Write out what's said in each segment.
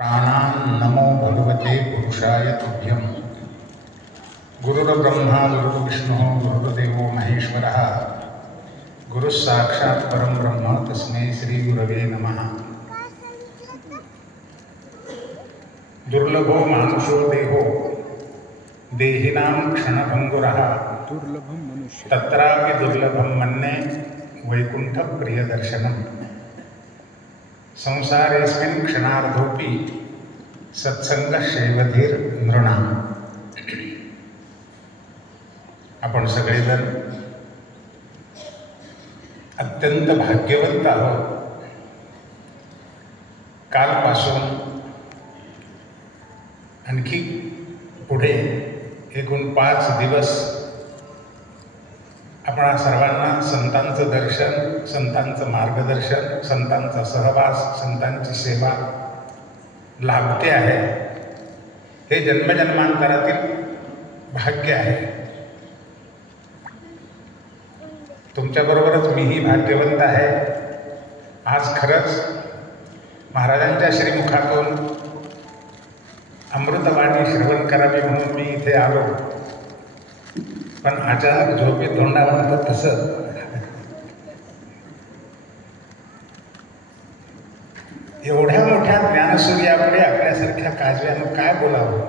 प्राणान् नमो भगवते पुरुषाय तुभ्यं। गुरुर्ब्रह्मा गुरुर्विष्णुः गुरुर्देवो महेश्वरः गुरुः साक्षात् परं ब्रह्म तस्मै श्रीगुरवे नमः। दुर्लभो मानुषो देहो देहिनां क्षणभङ्गुरः तत्रापि दुर्लभं मन्ये वैकुण्ठप्रियदर्शनम्। संसारेस्मिन् क्षणार्धोऽपि सत्संगशैवधीर्नृणाम्। आपण सगळेजण अत्यंत भाग्यवंत आहोत। कालपासून आणखी पुढे एकूण 5 दिवस आपणा सर्वांना संतांचं दर्शन, संतांचं मार्गदर्शन, संतांचा सहवास, संतांची सेवा लाभते आहे। हे जन्मजन्मांतरातील भाग्य आहे। तुमच्याबरोबरच मीही भाग्यवंत आहे। आज खरंच महाराजांच्या श्रीमुखातून अमृतवाणी श्रवण करावी म्हणून मी इथे आलो, पण अचानक झोपेत धोंडा म्हणतात तसं एवढ्या मोठ्या ज्ञानसूर्यापुढे आपल्यासारख्या काजव्यानं काय बोलावं।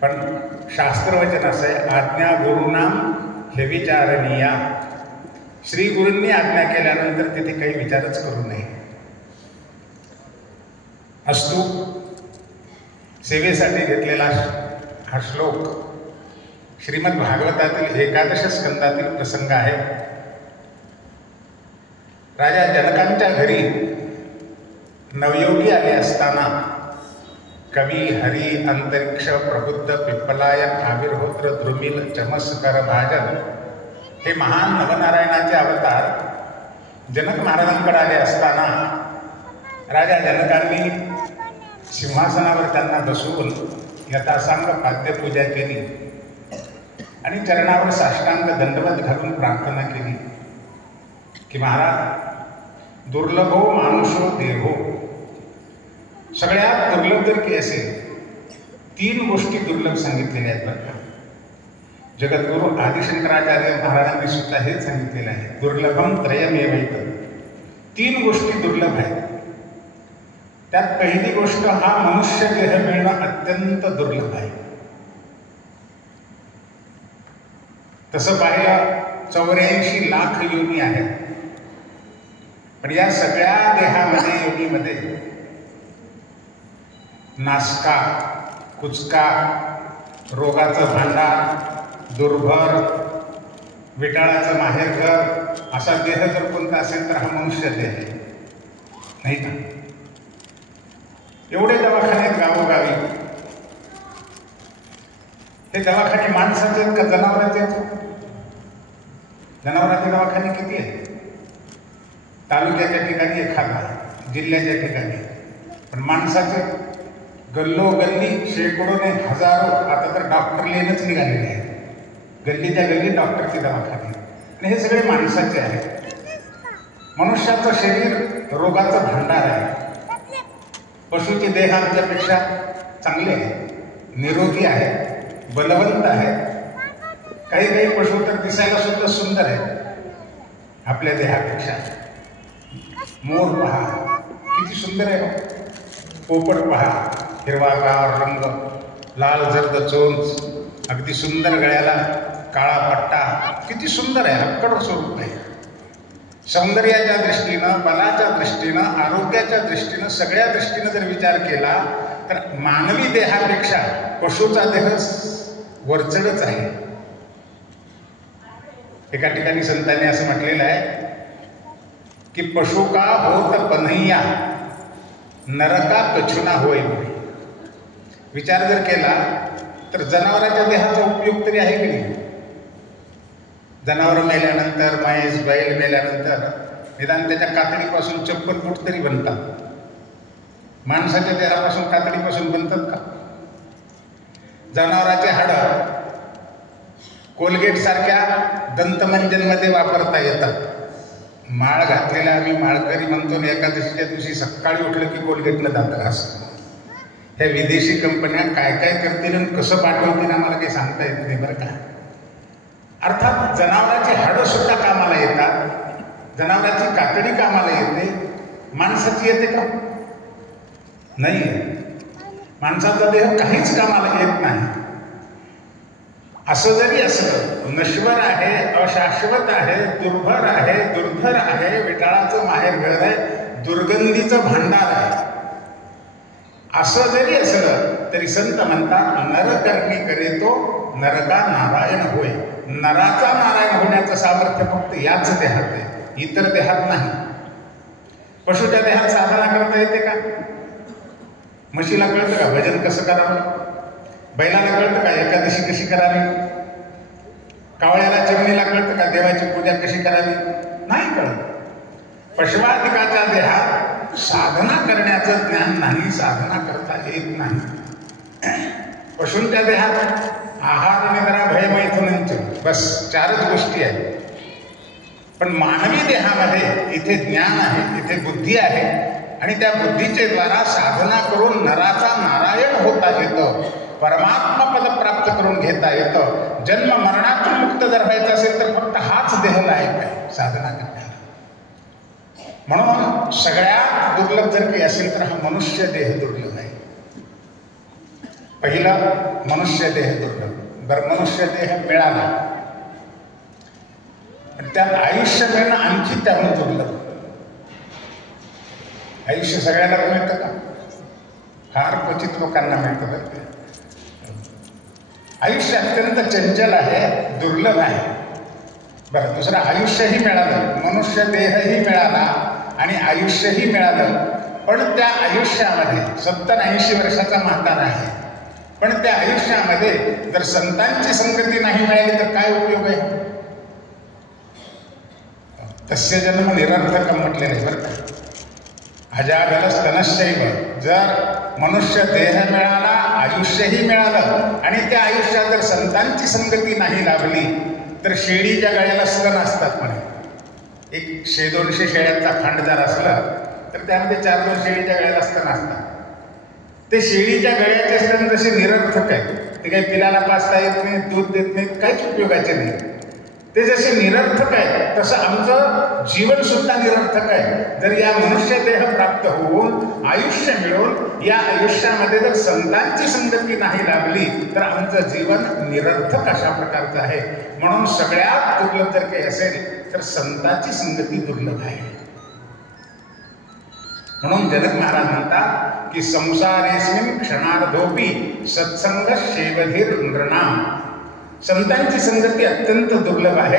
पण शास्त्रवचन असं आहे, आज्ञा गुरुनाम हे विचारणीया। श्री गुरूंनी आज्ञा केल्यानंतर तिथे काही विचारच करू नये। अस्तु सेवेसाठी घेतलेला हा श्लोक श्रीमद भागवतातील 11 स्कंदातील प्रसंग आहे। राजा जनकांच्या घरी नवयोगी आले असताना कवी हरी अंतरिक्ष प्रबुद्ध पिप्पलायन आविर्होत्र द्रुमिल चमस्कर भाजन हे महान नवनारायणाचे अवतार जनक महाराजांकडे आले असताना राजा जनकांनी सिंहासनावर त्यांना बसवून यथासांग पाद्यपूजा केली आणि चरणावर साष्टांग दंडवत घालून प्रार्थना केली की महाराज, दुर्लभो मानुषो देहो। सगळ्यात दुर्लभ जर की असेल 3 गोष्टी दुर्लभ सांगितलेल्या आहेत बघा। जगद्गुरु आदिशंकराचार्य महाराजांनी सुद्धा हेच सांगितलेलं आहे, दुर्लभम त्रयमेवैत। 3 गोष्टी दुर्लभ आहेत। त्यात पहिली गोष्ट हा मनुष्य देह मिळणं अत्यंत दुर्लभ आहे। तसं पाहिलं 84 लाख योनी आहेत, पण या सगळ्या देहामध्ये योनीमध्ये नासका, कुचका, रोगाचं भांडार, दुर्भर, विटाळाचं माहेरघर असा देह जर कोणता असेल तर हा मनुष्य देह नाही का। एवढे दवाखाने गावोगावी। हे दवाखाने माणसाचे आहेत का जनावरांचे आहेत? जनावरांचे दवाखाने किती आहेत? तालुक्याच्या ठिकाणी एखादा, जिल्ह्याच्या ठिकाणी, पण माणसाचे गल्लोगल्ली शेकडोने हजारो, आता तर डॉक्टर लेनच निघालेले आहेत। गल्लीच्या गल्ली डॉक्टरचे दवाखाने, आणि हे सगळे माणसाचे आहेत। मनुष्याचं शरीर रोगाचं भांडार आहे। पशुचे देह आमच्यापेक्षा चांगले आहेत, निरोगी आहेत, बलवंत आहेत। काही काही पशु तर दिसायला सुद्धा सुंदर आहेत आपल्या देहापेक्षा। मोर पहा किती सुंदर आहे, पोपट पहा हिरवागार रंग, लाल जर्द चोंच, अगदी सुंदर गळ्याला काळा पट्टा, किती सुंदर आहे, हक्कड स्वरूप आहे। सौंदर्याच्या दृष्टीनं, बलाच्या दृष्टीनं, आरोग्याच्या दृष्टीनं, सगळ्या दृष्टीनं जर विचार केला तर मानवी देहापेक्षा पशुचा देह वरचढच आहे। एका ठिकाणी संतांनी असं म्हटलेलं आहे की पशु का होत पन्हैया नरका कछुना होय। विचार जर केला तर जनावरांच्या देहाचा उपयोग तरी आहे की नाही? जनावर मेल्यानंतर, म्हैस बैल मेल्यानंतर निदान त्याच्या कातडीपासून चप्पल बूट तरी बनतात। माणसाच्या देहापासून कातडीपासून बनतात का? जनावरांचे हाडं कोलगेट सारख्या दंतमंजनमध्ये वापरता येतात, माळ घातलेला आम्ही माळकरी म्हणतो आणि एकादशीच्या दिवशी सकाळी उठलं की कोलगेटनं दात घासतो. ह्या विदेशी कंपन्या काय काय करतील आणि कसं पाठवतील आम्हाला काही सांगता येत नाही बरं का. अर्थात जनावराची हाडं सुद्धा कामाला येतात, जनावराची कातडी कामाला येते, माणसाची येते का? नाही. माणसाचा देह काहीच कामाला येत नाही. असं जरी असलं, नश्वर आहे, अशाश्वत आहे, दुर्भर आहे, दुर्धर आहे, विटाळाचं माहेर घळ आहे, दुर्गंधीचं भांडार आहे, असं जरी असलं तरी संत म्हणतात नरकर्णी करे तो नरका नारायण होय. नराचा नारायण होण्याचं सामर्थ्य फक्त याच देहात आहे, इतर देहात नाही. पशुच्या देहात साधना करता येते का? म्हशीला कळतं का भजन कसं करावं? बैलाला कळतं का एकादशी कशी करावी? कावळ्याला चिमणीला कळतं का देवाची पूजा कशी करावी? नाही कळत. पशवाधिकाच्या देहात साधना करण्याचं ज्ञान नाही, साधना करता येत नाही. पशूंच्या देहात आहार, निद्रा, भय, मैथुनंच बस 4च गोष्टी आहेत. पण मानवी देहामध्ये इथे ज्ञान आहे, इथे बुद्धी आहे आणि त्या बुद्धीचे द्वारा साधना करून नराचा नारायण होता येतं, परमात्मा पद प्राप्त करून घेता येतं. जन्म मरणातून मुक्त जर व्हायचं असेल तर फक्त हाच देह लायक आहे साधना करण्याला. म्हणून सगळ्यात दुर्लभ जर काही असेल तर हा मनुष्य देह दुर्लभ आहे. पहिला मनुष्य देह दुर्लभ. बरं, मनुष्य देह मिळाला पण त्यात आयुष्य मिळणं आणखी त्याहून दुर्लभ. आयुष्य सगळ्यांना मिळतं का? फार क्वचित लोकांना मिळतं. बरं, आयुष्य अत्यंत चंचल आहे, दुर्लभ आहे. बरं, दुसरं आयुष्यही मिळालं, मनुष्य देहही मिळाला आणि आयुष्यही मिळालं. पण त्या आयुष्यामध्ये 70-80 वर्षाचा म्हातारा आहे, पण त्या आयुष्यामध्ये जर संतांची संगती नाही मिळाली तर काय उपयोग आहे? तस्य जन्म निरर्थकम म्हटलेलं आहे बरं का. अजागल स्तनशैव. जर मनुष्य देह मिळाला, आयुष्यही मिळालं आणि त्या आयुष्यात जर संतांची संगती नाही लाभली तर शेळीच्या गळ्याला स्तन असतात म्हणे. एक 100-200 शेळ्यांचा खांड जर असला तर त्यामध्ये 4-2 शेळीच्या गळ्याला स्तन असतात. ते शेळीच्या गळ्याचे स्तन जसे निरर्थक आहेत, ते काही पिलाला पाजता येत नाही, दूध देत नाहीत, काहीच उपयोगाचे नाही. ते जसे निरर्थक आहे तसं आमचं जीवन सुद्धा निरर्थक आहे. जर या मनुष्य देह प्राप्त होऊन आयुष्य मिळून या आयुष्यामध्ये जर संतांची संगती नाही लाभली तर आमचं जीवन निरर्थक अशा प्रकारचं आहे. म्हणून सगळ्यात दुर्लभ जर काही असेल तर संतांची संगती दुर्लभ आहे. म्हणून जनक महाराज म्हणतात की संसारेस्मिन् क्षणार्धोपि सत्संग शेवधीर नृणाम. संतांची संगती अत्यंत दुर्लभ आहे.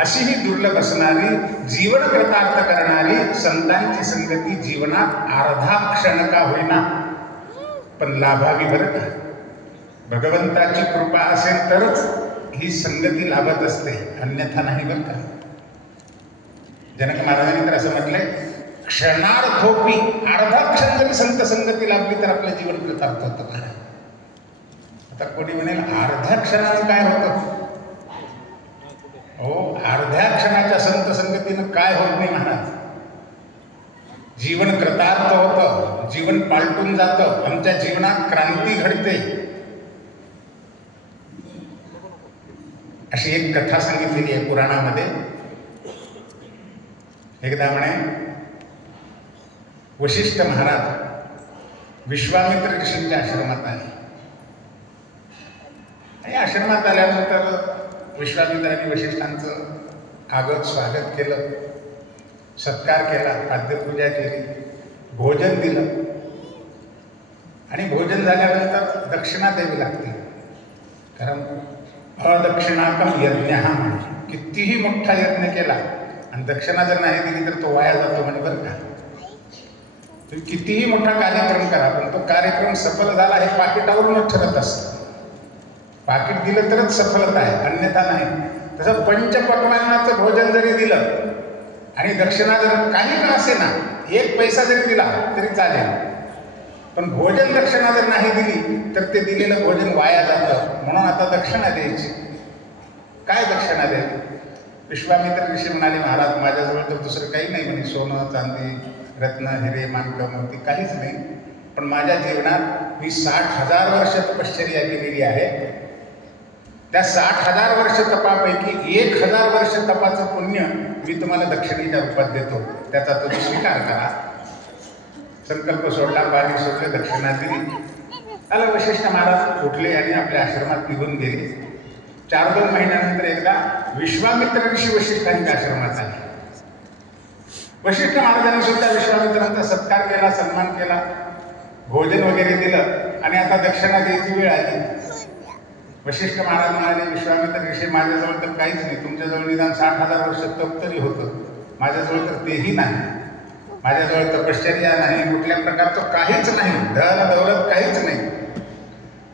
अशी ही दुर्लभ असणारी, जीवन कृतार्थ करणारी संतांची संगती जीवनात अर्धा क्षण का होईना पण लाभावी बरं का. भगवंताची कृपा असेल तरच ही संगती लाभत असते, अन्यथा नाही बरं का. जनक महाराजांनी तर असं म्हटलंय, क्षणार्धोपी, अर्धा क्षण जरी संत संगती लाभली तर आपलं जीवन कृतार्थ होतं का. आता कोणी म्हणेल अर्ध्या क्षणानं काय होतं? हो, अर्ध्या क्षणाच्या संत संगतीनं काय होत नाही महाराज. जीवन कृतार्थ होतं, जीवन पालटून जातं, आमच्या जीवनात क्रांती घडते. अशी एक कथा सांगितलेली आहे पुराणामध्ये. एकदा म्हणे वशिष्ठ महाराज विश्वामित्र ऋषींच्या आश्रमात आले आणि आश्रमात आल्यानंतर विश्वामित्रांनी वशिष्ठांचं आगत स्वागत केलं, सत्कार केला, खाद्यपूजा केली, भोजन दिलं आणि भोजन झाल्यानंतर दक्षिणा द्यावी लागते. कारण अदक्षिणाकम यज्ञ हा म्हणजे कितीही मोठा यज्ञ केला आणि दक्षिणा जर नाही दिली तर तो वाया जातो म्हणजे बरं का. तुम्ही कितीही मोठा कार्यक्रम करा पण तो कार्यक्रम सफल झाला हे पाकिटावरूनच ठरत असतं. पाकिट दिलं तरच सफलता आहे, अन्यथा नाही. तसं पंचपक्वान्नाचं भोजन जरी दिलं आणि दक्षिणा जर काही का असे ना, 1 पैसा जरी दिला तरी चालेल, पण भोजन दक्षिणा जर नाही दिली तर ते दिलेलं भोजन वाया जातं. म्हणून आता दक्षिणा द्यायची. काय दक्षिणा द्यावी? विश्वामित्र ऋषी म्हणाले, महाराज माझ्याजवळ तर दुसरं काही नाही म्हणे, सोनं चांदी रत्न हिरे माणकं मोती काहीच नाही, पण माझ्या जीवनात मी 60,000 वर्ष तपश्चर्या केलेली आहे. त्या 60,000 वर्ष तपापैकी 1,000 वर्ष तपाचं पुण्य मी तुम्हाला दक्षिणेच्या रूपात देतो, त्याचा तुम्ही स्वीकार करा. संकल्प सोडला, पाणी सोडले, दक्षिणा दिली. त्याला वशिष्ठ महाराज उठले आणि आपल्या आश्रमात निघून गेले. 4-2 महिन्यानंतर एकदा विश्वामित्र ऋषी वशिष्ठांच्या आश्रमात आले. वशिष्ठ महाराजांनी सुद्धा विश्वामित्रांचा सत्कार केला, सन्मान केला, भोजन वगैरे दिलं आणि आता दक्षिणा द्यायची वेळ आली. वशिष्ठ महाराज म्हणाले, विश्वामित्र ऋषी माझ्याजवळ तर काहीच नाही, तुमच्याजवळ निदान 60,000 वर्ष तप तरी होतं, माझ्याजवळ तर तेही नाही. माझ्याजवळ तपश्चर्या नाही, कुठल्या प्रकारचं काहीच नाही, धन दौलत काहीच नाही.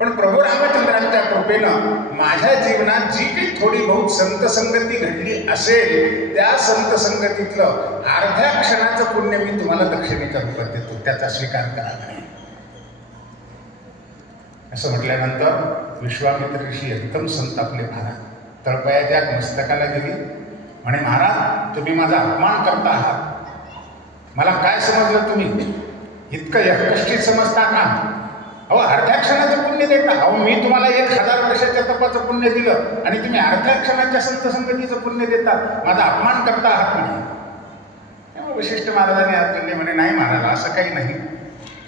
पण प्रभू रामचंद्रांच्या कृपेनं माझ्या जीवनात जी काही थोडी बहुत संत संगती घडली असेल, त्या संत संगतीतलं अर्ध्या क्षणाचं पुण्य मी तुम्हाला दक्षिणेच्या रूपात देतो, त्याचा स्वीकार करा. असं म्हटल्यानंतर विश्वामित्र ऋषी एकदम संतापले. महाराज तळपायाच्या मस्तकाला गेली, म्हणे, महाराज तुम्ही माझा अपमान करता आहात. मला काय समजलं तुम्ही? इतकं एकष्टीत समजता का? अहो, अर्ध्या क्षणाचं पुण्य देता. अहो, मी तुम्हाला 1,000 वर्षाच्या तपाचं पुण्य दिलं आणि तुम्ही अर्ध्या क्षणाच्या संत संगतीचं पुण्य देता, माझा अपमान करता आहात म्हणे. तेव्हा वशिष्ठ महाराजांनी अर्जुनने म्हणे, नाही महाराज, असं काही नाही.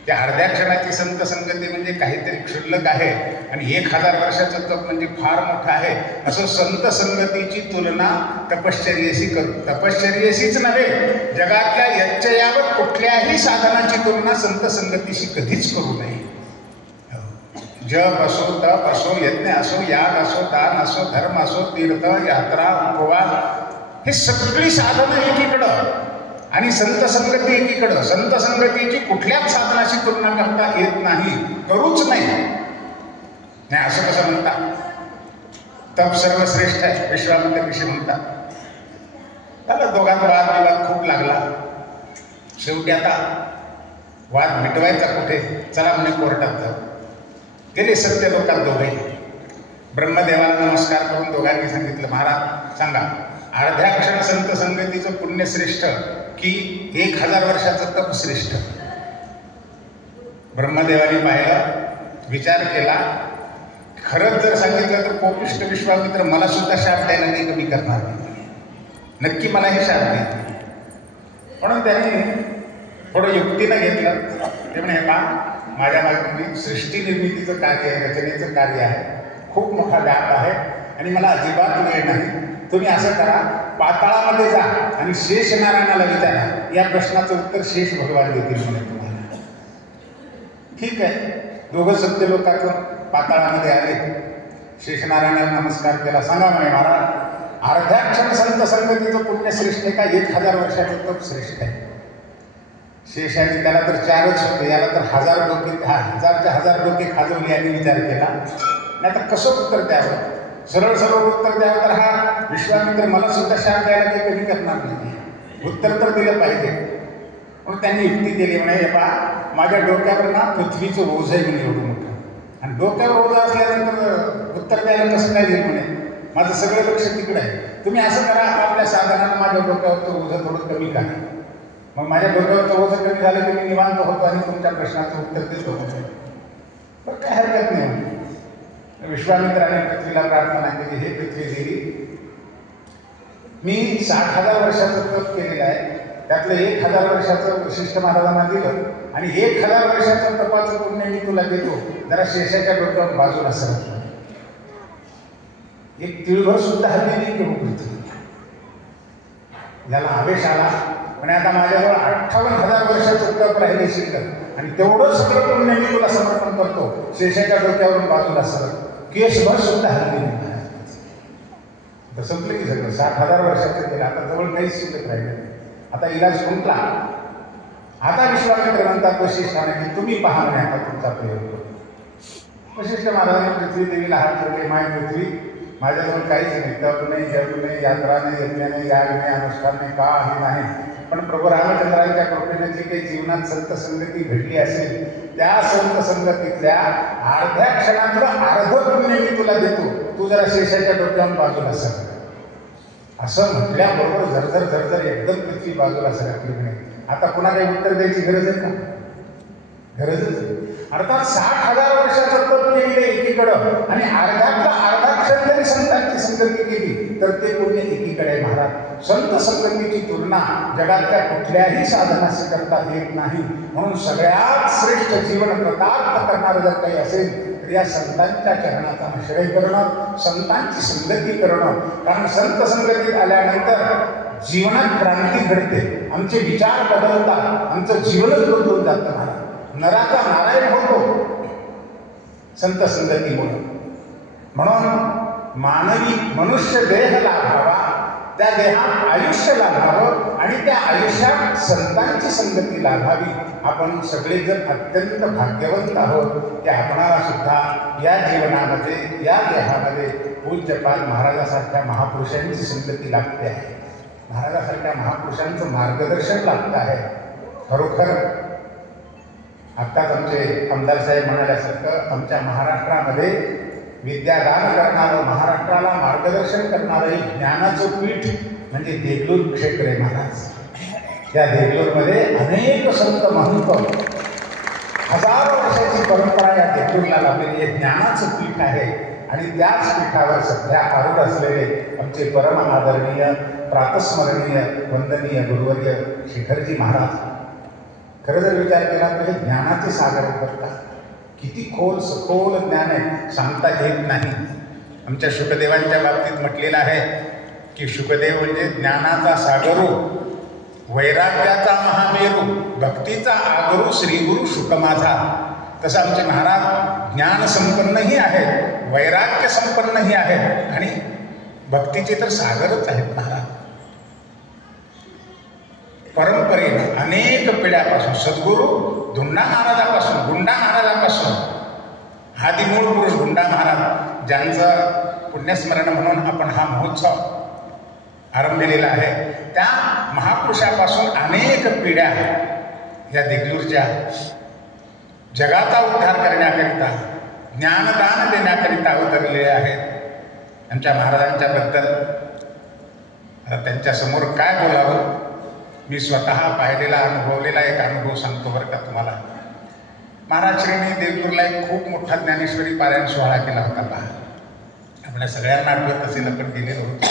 त्या अर्ध्या क्षणाची संत संगती म्हणजे काहीतरी क्षुल्लक आहे आणि 1,000 वर्षाचं तप म्हणजे फार मोठं आहे. असं संत संगतीची तुलना तपश्चर्येशी करू. तपश्चर्येशीच नव्हे, जगातल्या यच्चयावर कुठल्याही साधनाची तुलना संत संगतीशी कधीच करू नये. जप असो, तप असो, यज्ञ असो, याग असो, दान असो, धर्म असो, तीर्थ यात्रा उपवास, हे सगळी साधनं एकीकडं आणि संत संगती एकीकडं. संत संगतीची कुठल्याच साधनाशी तुलना करता येत नाही, करूच नाही. असं कसं म्हणतात? तप सर्वश्रेष्ठ आहे विश्वामित्र ऋषी म्हणतात. त्याला दोघांचा वादविवाद खूप लागला. शेवटी आता वाद मिटवायचा कुठे? चला म्हणे कोर्टात जाऊ. गेले सत्य लोकात दोघे. ब्रह्मदेवाला नमस्कार करून दोघांनी सांगितलं, महाराज सांगा, अर्ध्या क्षण संत संगतीचं पुण्य श्रेष्ठ की 1,000 वर्षाचं तप श्रेष्ठ? ब्रह्मदेवाने पाहिलं, विचार केला. खरंच जर सांगितलं तर कोपिष्ठ विश्वामित्र मला सुद्धा शाप द्यायला काही कमी करणार नाही, नक्की मला हे शाप देईल. म्हणून त्याने थोडं युक्तीनं घेतलं. ते म्हणे, हे पा, माझ्या मागे सृष्टी निर्मितीचं कार्य आहे, रचनेचं कार्य आहे, खूप मोठा व्याप आहे आणि मला अजिबात वेळ नाही. तुम्ही असं करा, पाताळामध्ये जा आणि शेष नारायणाला विचारा, या प्रश्नाचं उत्तर शेष भगवान देतील म्हणे तुम्हाला. ठीक आहे. दोघं सत्य लोकातून पाताळामध्ये आले. शेषनारायणाला नमस्कार केला. सांगा म्हणे, महाराज अर्ध्या क्षण संत संगतीचं पुण्य श्रेष्ठ आहे का 1,000 वर्षाचं तप श्रेष्ठ आहे? शेषाने त्याला तर 4च होते, याला तर 1000 डोके, 1000 डोके खाजवली आणि विचार केला. नाही तर कसं उत्तर द्यावं? सरळ सरळ उत्तर द्यावं तर हा विश्वामित्र मला सुद्धा शाप द्यायला काही कमी करणार नाही, उत्तर तर दिलं पाहिजे. म्हणून त्यांनी युक्ती केली. म्हणे, हे पहा, माझ्या डोक्यावर ना पृथ्वीचं ओझं आहे म्हणे एवढं मोठं, आणि डोक्यावर ओझं असल्यानंतर उत्तर द्यायला कसं काय देईल म्हणे, माझं सगळं लक्ष तिकडे आहे. तुम्ही असं करा, आपल्या साधनानं माझ्या डोक्यावरचं ओझं थोडं कमी करा. मग माझ्या डोक्यावरचं ओझं कमी झालं की मी निवांत होतो आणि तुमच्या प्रश्नाचं उत्तर देतो. पण काय हरकत नाही म्हणे. विश्वामित्राने पृथ्वीला प्रार्थना केली, हे पृथ्वी देवी, मी 60,000 वर्षाचं तप केलेलं आहे, त्यातलं 1,000 वर्षाचं वशिष्ठ महाराजांना दिलं आणि 1,000 वर्षाचं तपाचं पुण्य मी तुला देतो. जरा शेषाच्या डोक्यावर बाजूला सरकतो. एक तिळभर सुद्धा हल्ली नाही की पृथ्वी. याला आवेश आला. आणि आता माझ्याजवळ 58,000 वर्षाचं तप राहिले शिल्लक आणि तेवढं सगळं पुण्य मी तुला समर्पण करतो. शेषाच्या डोक्यावरून बाजूला सरक. केशभर सुद्धा हल्ली नाही. संपलं की सगळं. 60,000 वर्षाचं केलं, आता जवळ काहीच शिल्लक राहिलं. आता इलाज संपला. आता विश्वामित्र म्हणतात वशिष्ठाने की तुम्ही पहा म्हणे आता तुमचा प्रयोग. वशिष्ठ महाराजांनी पृथ्वी देवीला हात जोडले, माय पृथ्वी, माझ्याजवळ काहीच नाही, तप नाही, जप नाही, यात्रा नाही, यज्ञ नाही, याग नाही, अनुष्ठान नाही, काही नाही. पण प्रभू रामचंद्रांच्या कृपेने जी काही जीवनात संत संगती घडली असेल, त्या संत संगतीतल्या अर्ध्या क्षणातलं अर्ध पुण्य मी तुला देतो. तू जरा शेषाच्या डोक्यावर बाजूला सर. असं म्हटल्याबरोबर झरझर झरझर एकदम पृथ्वी बाजूला सरकली म्हणे. आता पुन्हा काही उत्तर द्यायची गरज आहे का? गरजच आहे. अर्थात 60,000 वर्षाचं तप केले एकीकडं आणि अर्ध्यातला अर्धा क्षण जरी संतांची संगती केली तर ते पुण्य एकीकडे आहे महाराज. संत संगतीची तुलना जगातल्या कुठल्याही साधनाशी करता येत नाही. म्हणून सगळ्यात श्रेष्ठ जीवन कृतार्थ करणारं जर काही असेल तर या संतांच्या चरणाचा आश्रय करणं, संतांची संगती करणं. कारण संत संगतीत आल्यानंतर जीवनात क्रांती घडते, आमचे विचार बदलतात, आमचं जीवनच बदलून जातं महाराज. नराचा नारायण होतो संत संगतीमुळे. म्हणून मानवी मनुष्य देह लाभावा, त्या देहात आयुष्य लाभावं आणि त्या आयुष्यात संतांची संगती लाभावी. आपण सगळेजण अत्यंत भाग्यवंत आहोत की आपणाला सुद्धा या जीवनामध्ये, या देहामध्ये पूज्यपाद महाराजासारख्या महापुरुषांची संगती लागते आहे. महाराजासारख्या महापुरुषांचं मार्गदर्शन लागतं आहे. खरोखर आत्ताच आमचे आमदार साहेब म्हणाल्यासारखं आमच्या महाराष्ट्रामध्ये विद्यादान करणारं, महाराष्ट्राला मार्गदर्शन करणारं एक ज्ञानाचं पीठ म्हणजे देगलूर क्षेत्र आहे महाराज. या देगलूरमध्ये अनेक संत महंत, हजारो वर्षाची परंपरा या देगलूरला लाभलेली आहे. ज्ञानाचं पीठ आहे आणि त्याच पीठावर सध्या आरूढ असलेले आमचे परम आदरणीय, प्रातस्मरणीय, वंदनीय गुरुवर्य शिखरजी महाराज. खरं जर विचार केला तर हे ज्ञानाचे सागर करतात. किती खोल सखोल ज्ञान आहे, सांगता येत नाही. आमच्या शुकदेवांच्या बाबतीत म्हटलेलं आहे की शुकदेव म्हणजे ज्ञानाचा सागरू, वैराग्याचा महामेरू, भक्तीचा आगरू श्रीगुरु शुक माझा. तसं आमचे महाराज ज्ञान संपन्नही आहेत, वैराग्य संपन्नही आहेत आणि भक्तीचे तर सागरच आहेत महाराज. परंपरेनं अनेक पिढ्यापासून सद्गुरू धुंडा महाराजापासून, गुंडा महाराजापासून, आदिमूळ पुरुष गुंडा महाराज ज्यांचं पुण्यस्मरण म्हणून आपण हा महोत्सव आरंभलेला आहे, त्या महापुरुषापासून अनेक पिढ्या या देगलूरच्या जगाचा उद्धार करण्याकरिता, ज्ञानदान देण्याकरिता अवतरलेल्या आहेत. आमच्या महाराजांच्याबद्दल आता त्यांच्यासमोर काय बोलावं. मी स्वतः पाहिलेला, अनुभवलेला एक अनुभव सांगतो बरं का तुम्हाला. महाराजश्रींनी देगलूरला एक खूप मोठा ज्ञानेश्वरी पारायण सोहळा केला होता पहा. आपल्या सगळ्यांना आठवत असेल, आपण गेलेलो होतो.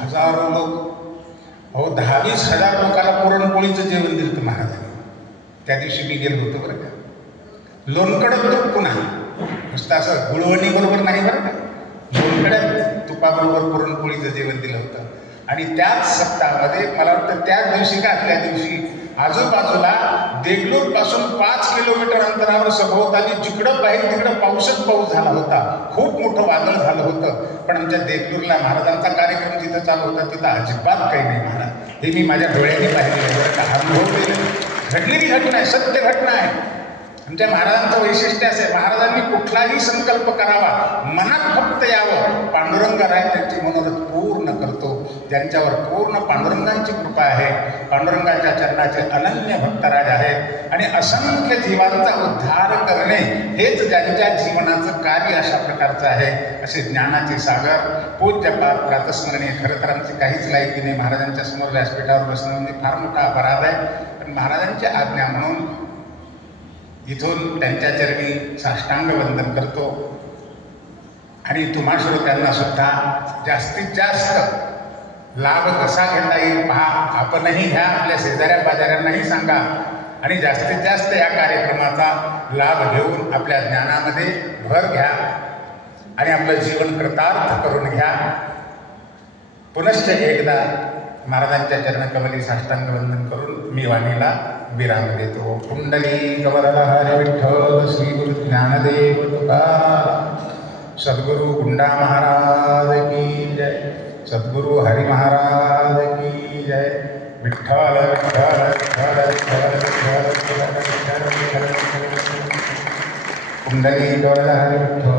हजारो लोक, हो 10-20 हजार लोकांना पुरणपोळीचं जेवण दिलं होतं महाराजांनी. त्या दिवशी मी गेलो होतो बरं का. लोणकडं तूप पुन्हा नुसतं असं गुळवणी बरोबर नाही बरं का, लोणकड्यात तुपाबरोबर पुरणपोळीचं जेवण दिलं होतं. आणि त्याच सप्ताहामध्ये मला वाटतं त्याच दिवशी का त्या दिवशी आजूबाजूला देगलूरपासून 5 किलोमीटर अंतरावर सभोवताली जिकडं पाहिजे तिकडं पाऊसच पाऊस झाला होता. खूप मोठं वादळ झालं होतं. पण आमच्या देगलूरला महाराजांचा कार्यक्रम जिथं चालू होता तिथं अजिबात काही नाही महाराज. हे मी माझ्या डोळ्यांनी पाहिलेलं आहे, अनुभव केलं, घडलेली घटना आहे, सत्य घटना आहे. आमच्या महाराजांचं वैशिष्ट्य असे, महाराजांनी कुठलाही संकल्प करावा, मनात फक्त यावं, पांडुरंग राय त्यांची मनोरथ पूर्ण करतो. त्यांच्यावर पूर्ण पांडुरंगांची कृपा आहे. पांडुरंगाच्या चरणाचे अनन्य भक्तराज आहेत आणि असंख्य जीवांचा उद्धार करणे हेच ज्यांच्या जीवनाचं कार्य अशा प्रकारचं आहे. असे ज्ञानाचे सागर पूज्यपाद प्रातस्मरणीय. खरं तर आमची काहीच लायकी नाही महाराजांच्या समोर व्यासपीठावर बसणं म्हणजे फार मोठा अपराध आहे. पण महाराजांची आज्ञा म्हणून इथून त्यांच्या चरणी साष्टांग वंदन करतो आणि तुम्हा श्रोत्यांना सुद्धा जास्तीत जास्त लाभ कसा घेता येईल पहा. आपणही घ्या, आपल्या शेजाऱ्या बाजाऱ्यांनाही सांगा आणि जास्तीत जास्त या कार्यक्रमाचा लाभ घेऊन आपल्या ज्ञानामध्ये भर घ्या आणि आपलं जीवन कृतार्थ करून घ्या. पुनश्च एकदा महाराजांच्या चरणकमली साष्टांग वंदन करून मी वाणीला विराम देतो. पुंडलिक वरद हरी विठ्ठल श्री गुरु ज्ञानदेव तुकाराम. सद्गुरु गुंडा महाराज की जय. सद्गुरु हरी महाराज की जय. विठ्ठल विठ्ठल विठ्ठल विठ्ठल विठ्ठल विठ्ठल. पुंडलिक वरद हरी विठ्ठल.